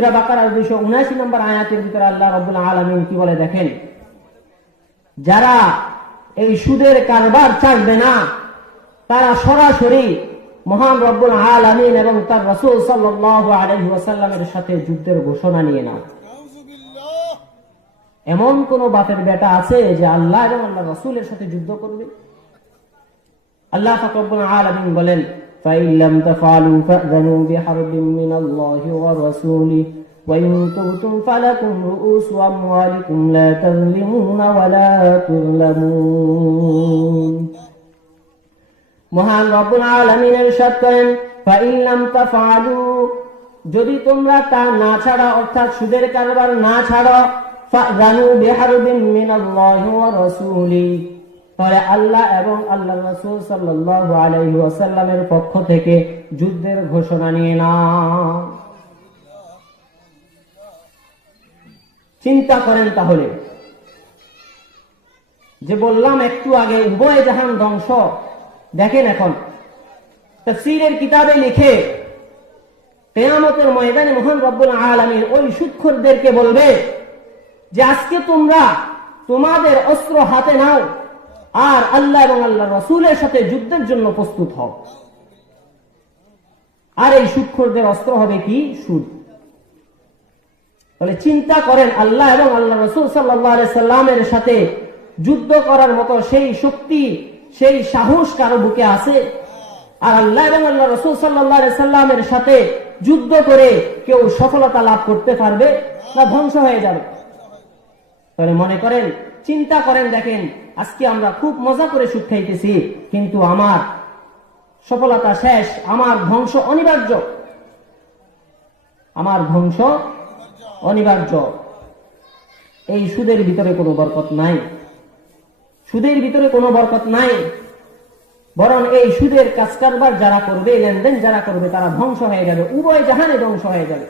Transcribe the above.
সুরা বাকার দুইশো উনাশি নম্বর আয়াতের ভিতরে আল্লাহ রব্বুল আলমিন কি বলে দেখেন? যারা এই সুদের কারবার ছাড়বে না, তারা সরাসরি মহান রব্বুল আলমিন এবং তার রসুল ওয়াসাল্লামের সাথে যুদ্ধের ঘোষণা নিয়ে নাও। এমন কোন বাপের বেটা আছে যে আল্লাহ এবং আল্লাহ রসুলের সাথে যুদ্ধ করবে? আল্লাহ ফকরবুল আলমিন বলেন فإن لم تفعلوا فأذنوا بحرب من الله ورسوله وإن تبتم فلكم رؤوس أموالكم لا تظلمون ولا تظلمون মহান রব্বুল আলামিন ইরশাদ করেন ফাইন লাম তাফআলু যদি তোমরা তা না ছাড়া অর্থাৎ সুদের কারবার না ছাড়ো ফাযানু বিহারবিন মিনাল্লাহি ওয়া রাসূলি তাহলে আল্লাহ এবং আল্লাহ রাসূল সাল্লাল্লাহু আলাইহি পক্ষ থেকে যুদ্ধের ঘোষণা নিয়ে নাও। চিন্তা করেন তাহলে। যে বললাম একটু আগে, উভয় জাহান ধ্বংস। দেখেন এখন, তফসিরের কিতাবে লিখে কেয়ামতের ময়দানে মহান রব্বুল আলমীর ওই সুক্ষরদেরকে বলবে যে, আজকে তোমরা তোমাদের অস্ত্র হাতে নাও। আর আল্লাহ এবং আল্লাহ রসুলের সাথে যুদ্ধের জন্য প্রস্তুত হও। আর এই সুক্ষরদের অস্ত্র হবে কি? সুদ। বলে, চিন্তা করেন, আল্লাহ এবং আল্লাহ রসুল সাল্লামের সাথে যুদ্ধ করার মতো সেই শক্তি, সেই সাহস কারও বুকে আছে? আর আল্লাহ এবং আল্লাহ রসুল সাল্লাহ সাল্লামের সাথে যুদ্ধ করে কেউ সফলতা লাভ করতে পারবে না ধ্বংস হয়ে যাবে? তাহলে মনে করেন চিন্তা করেন, দেখেন, আজকে আমরা খুব মজা করে সুখ খাইতেছি, কিন্তু আমার সফলতা শেষ, আমার ধ্বংস অনিবার্য। আমার ধ্বংস অনিবার্য। এই সুদের ভিতরে কোনো বরকত নাই। সুদের ভিতরে কোনো বরকত নাই। বরং এই সুদের কাজ কারবার যারা করবে, লেনদেন যারা করবে, তারা ধ্বংস হয়ে যাবে, উভয় জাহানে ধ্বংস হয়ে যাবে।